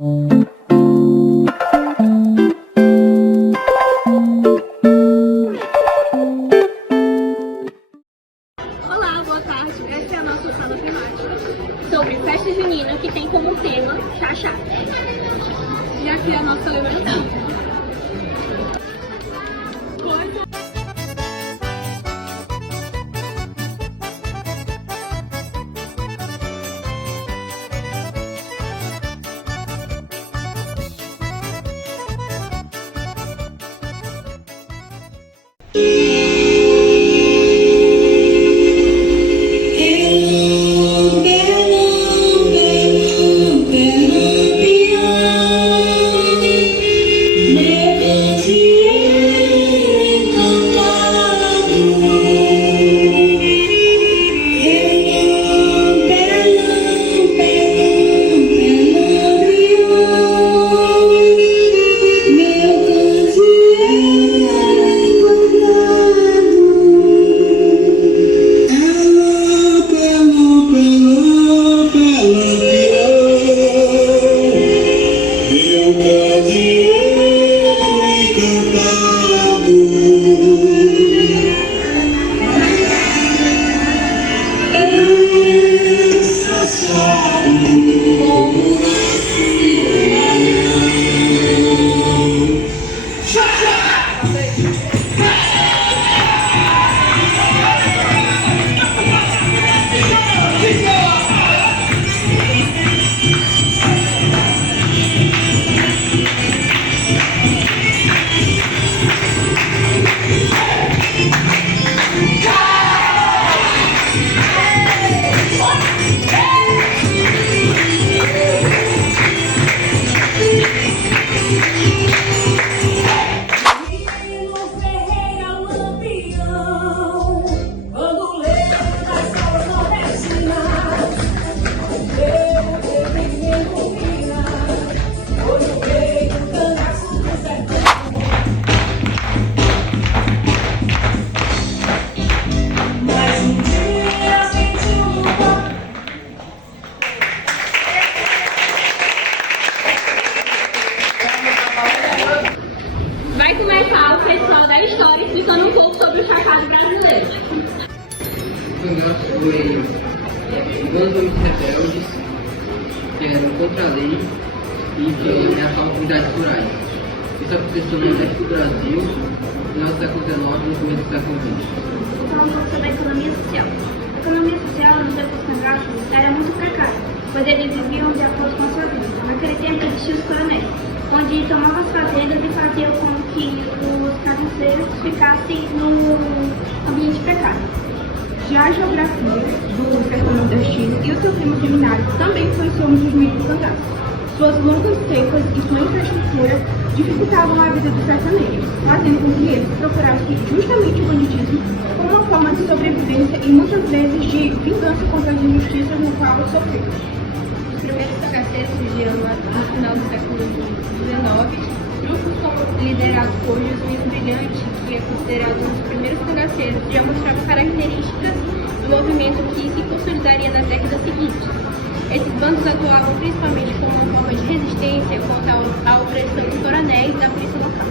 Olá, boa tarde. Essa é a nossa sala temática sobre festa junina, que tem como tema Xaxá. E aqui é a nossa lembrancinha. Vai começar o pessoal da história explicando um pouco sobre o chacado brasileiro. Cangaço foi dois homens rebeldes que eram contra a lei e que ameaçavam autoridades rurais. Isso aconteceu no Nordeste do Brasil, no final do século XIX e no começo do século XX. Vou falar um pouco sobre a economia social. A economia social nos tempos cangaços era muito precária, pois eles viviam de acordo com as fazendas. Naquele tempo existiam os coronéis, onde tomavam as fazendas e faziam com que os cangaceiros ficassem no ambiente precário. Já a geografia do sertão nordestino e o seu clima seminário também influenciou muitos mitos do cangaço. Suas longas secas e sua infraestrutura dificultavam a vida dos sertanejos, fazendo com que eles procurassem justamente o banditismo como uma forma de sobrevivência e muitas vezes de vingança contra as injustiças no qual sofreram. Os primeiros cangaceiros surgiram no final do século XIX, grupos liderados por Josuíno Brilhante, que é considerado um dos primeiros cangaceiros, já mostrava características do movimento que se consolidaria nas décadas seguintes. Esses bandos atuavam principalmente como uma forma de resistência contra a opressão dos coronéis da polícia local.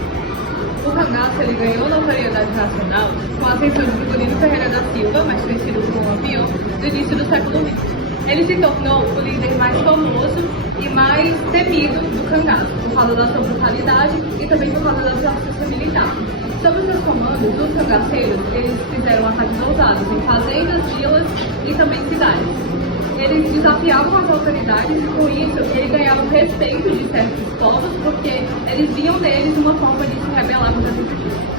O cangaço ganhou notoriedade nacional com a ascensão de Vitorino Ferreira da Silva, mais conhecido como Lampião, no início do século XX. Ele se tornou o líder mais famoso e mais temido do cangaço, por causa da sua brutalidade e também por causa da sua justiça militar. Sob os seus comandos, os cangaceiros eles fizeram ataques ousados em fazendas, vilas e também cidades. Eles desafiavam as autoridades e, com isso, ele ganhava o respeito de certos povos, porque eles viam neles uma forma de se rebelar contra a injustiça.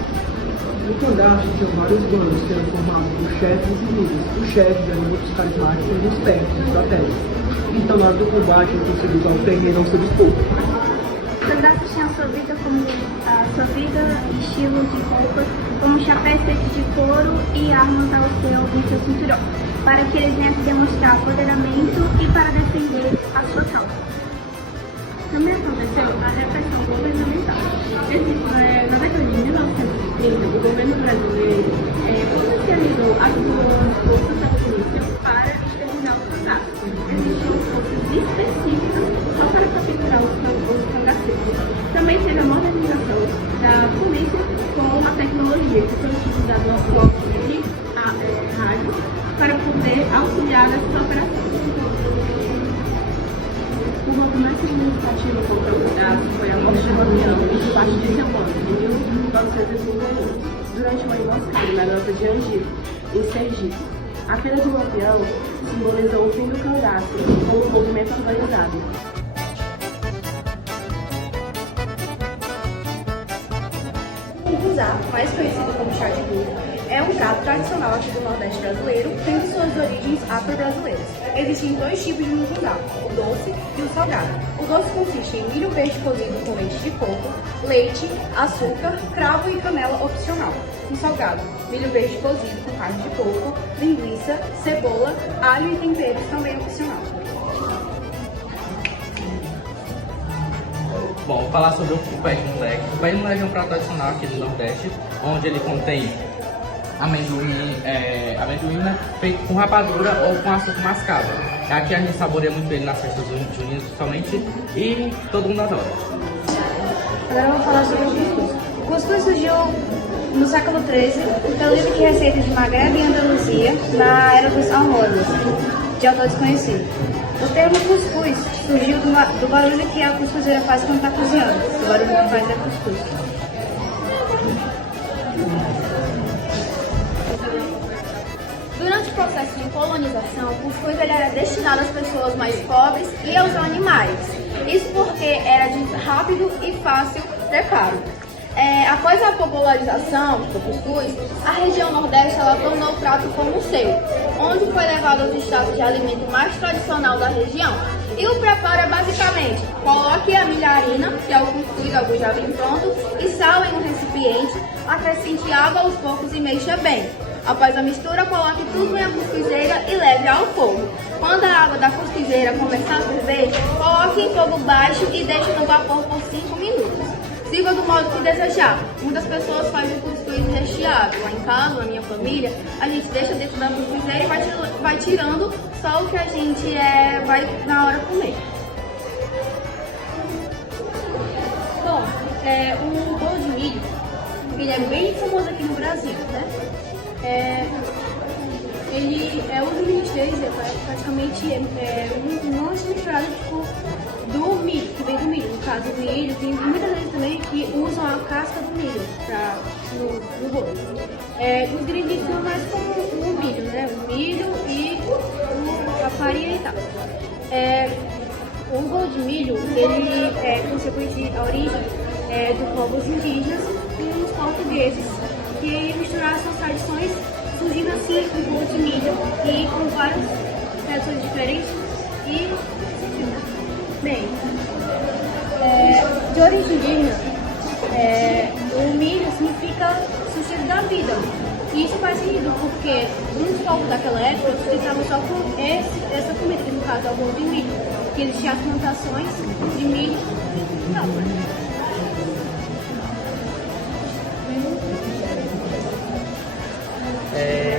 O cangaço tinha vários bandos que eram formados por chefes e líderes. Os chefes eram muito carismáticos e espertos e estratégicos. Então, na hora do combate, eles conseguiam usar o terreno ao seu dispor. Os cangaços tinham sua vida estilo de roupa, como chapéus feitos de couro e armas em seu cinturão, para que eles viessem demonstrar apoderamento e para defender a sua causa. Também aconteceu a repressão governamental. Na década de 1930, o governo brasileiro potencializou as forças da polícia para exterminar os cangaços. Existiam forças específicas só para capturar os Também teve a modernização da polícia com a tecnologia, que foi utilizada no focos de rádio para poder auxiliar nessas operações. O golpe mais significativo contra o cadastro foi a morte de Lampião, debaixo de seu mando, em 1951, durante uma emboscada na Grota de Angico, em Sergipe. A queda de Lampião simbolizou o fim do cadastro como um movimento organizado. O munguzá, mais conhecido como chá de burro, é um prato tradicional aqui do Nordeste brasileiro, tendo suas origens afro-brasileiras. Existem dois tipos de munguzá, o doce e o salgado. O doce consiste em milho verde cozido com leite de coco, leite, açúcar, cravo e canela opcional. O salgado, milho verde cozido com carne de porco, linguiça, cebola, alho e temperos também opcional. Bom, vou falar sobre o pé de moleque. O pé de moleque é um prato tradicional aqui do Nordeste, onde ele contém amendoim, né, feito com rapadura ou com açúcar mascavo. Aqui a gente saboreia muito ele nas festas juninas, principalmente, e todo mundo adora. Agora eu vou falar sobre o cuscuz. O cuscuz surgiu no século XIII pelo livro de receitas de Magreb e Andaluzia, na era dos almohades, de autor desconhecido. O termo cuscuz surgiu do barulho que a cuscuzeira faz quando está cozinhando. O barulho que faz é cuscuz. Durante o processo de colonização, o cuscuz ele era destinado às pessoas mais pobres e aos animais. Isso porque era de rápido e fácil preparo. Após a popularização do cuscuz, a região Nordeste ela tornou o prato como seu, onde foi levado aos estados de alimento mais tradicional da região. E o preparo é basicamente, coloque a milharina, que é o cuscuz, algo já vem pronto, e sal em um recipiente, acrescente água aos poucos e mexa bem. Após a mistura, coloque tudo em a cuscuzeira e leve ao fogo. Quando a água da cuscuzeira começar a ferver, coloque em fogo baixo e deixe no vapor por 5 minutos. Siga do modo que desejar. Muitas pessoas fazem o cuscuz recheado. Lá em casa, na minha família, a gente deixa dentro da cuscuzeira e vai tirando só o que a gente vai na hora comer. Bom, o bolo de milho, ele é bem famoso aqui no Brasil, né? Ele é o milho praticamente um lanche misturado do milho, que vem do milho. No caso do milho, tem muitas vezes também que usam a casca do milho no bolo. Os ingredientes são mais como o milho, né? O milho e a farinha e tal. O bolo de milho, ele é consequente à origem dos povos indígenas e os portugueses, que misturaram suas tradições, surgindo assim o bolo de milho e com várias tradições diferentes e bem, de origem indígena, o milho significa sustento da vida. E isso faz sentido porque muitos povos daquela época sustentavam só com essa comida, que no caso é o bolo de milho, que eles tinham as plantações de milho e tal.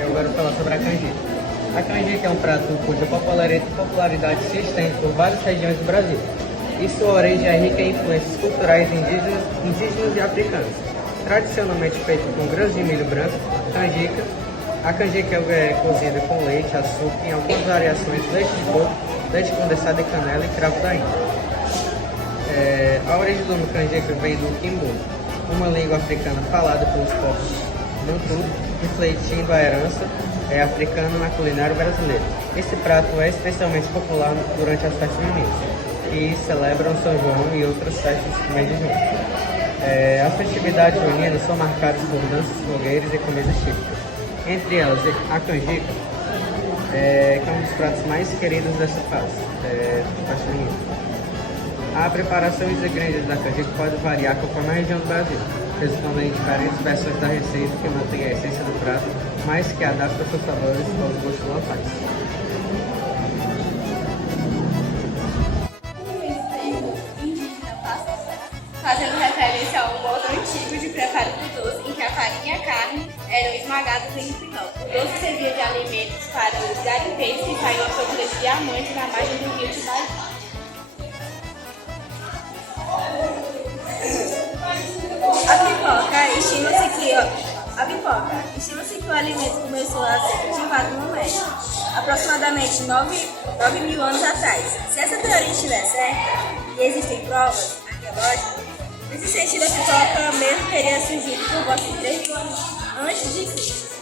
Agora eu vou falar sobre a canjica. A canjica é um prato cuja popularidade se estende por várias regiões do Brasil. E sua origem é rica em influências culturais indígenas e africanas. Tradicionalmente feita com grãos de milho branco, a canjica é cozida com leite, açúcar e em algumas variações leite de coco, leite condensado e canela e cravo da Índia. A origem do nome canjica vem do quimbu, uma língua africana falada pelos povos Bantu, refletindo a herança africana na culinária brasileira. Esse prato é especialmente popular durante as festas juninas, que celebram São João e outras festas do mês de junho. As festividades juninas são marcadas por danças, fogueiras e comidas típicas. Entre elas, a canjica, que é um dos pratos mais queridos dessa fase, festa junina. A preparação e os ingredientes da canjica podem variar conforme a região do Brasil, resultando em diferentes versões da receita que mantém a essência do prato, mas que adapta seus sabores aos gostos locais. Fazendo referência a um modo antigo de preparo do doce, em que a farinha e a carne eram esmagadas em um pinol. O doce servia de alimentos para os garimpeiros que saíam à procura de diamantes na margem do rio de Bahia. Estima-se que a pipoca. Estima-se que o alimento começou a ser cultivado no México, aproximadamente 9.000 anos atrás. Se essa teoria estiver certa, e existem provas arqueológicas, nesse sentido a pipoca mesmo teria surgido por volta de 3.000 anos antes de Cristo.